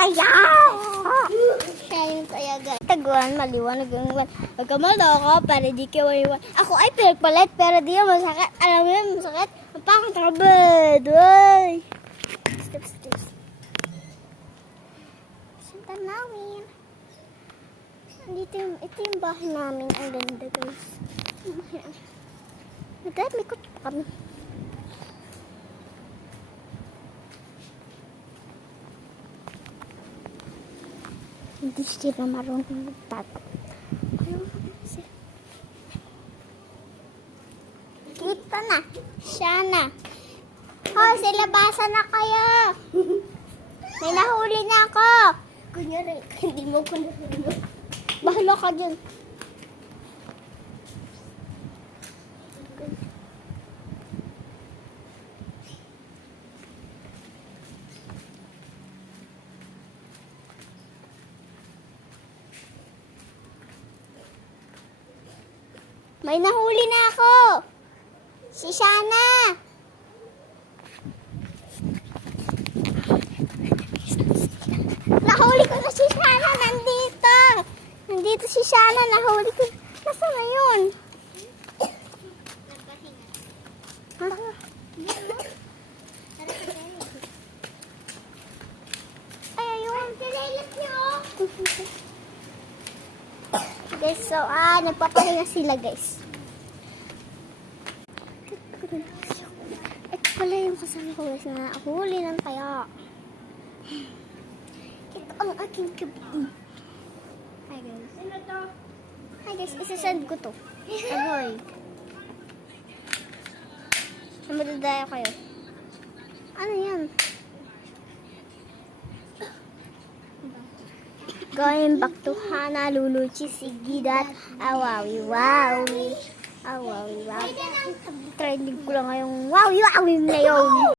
taya. Siya yung taya, guys. Taguan, maliwanag yung iwan. Huwag ka maloko para di ka iwan. Ako ay pinagpalit pero di ka masakit. Alam mo yun, masakit. Napakatabad. Uy. Steps. Sinta namin. Ito yung bahay namin. Ang ganda, guys. Nagdamikot pa kami. Hindi sila marunong magtatak. Kita na. Siya na. Oh, sila basa na kayo. May nahuli na ako. Kunyari, hindi mo ko nahuli. Bahala ka dyan. May nahuli na ako. Si Shana. Nahuli ko na si Shana. Nandito. Nandito si Shana. Nahuli ko. Nasa na yun? Ay, ayun. Guys, so, nagpapahinga sila, guys. Ito pala yung kasama ko, guys, na huli ng taya. Ito ang aking kabi. Hi, guys. Ano to? Hi, guys. Isasend ko to. Ahoy. Namadadaya kayo. Ano yan? Going back to Honolulu, Chisigidat, awawi, wawi, awawi, wawi. Trending ko lang ngayong wawi, wawi na yun.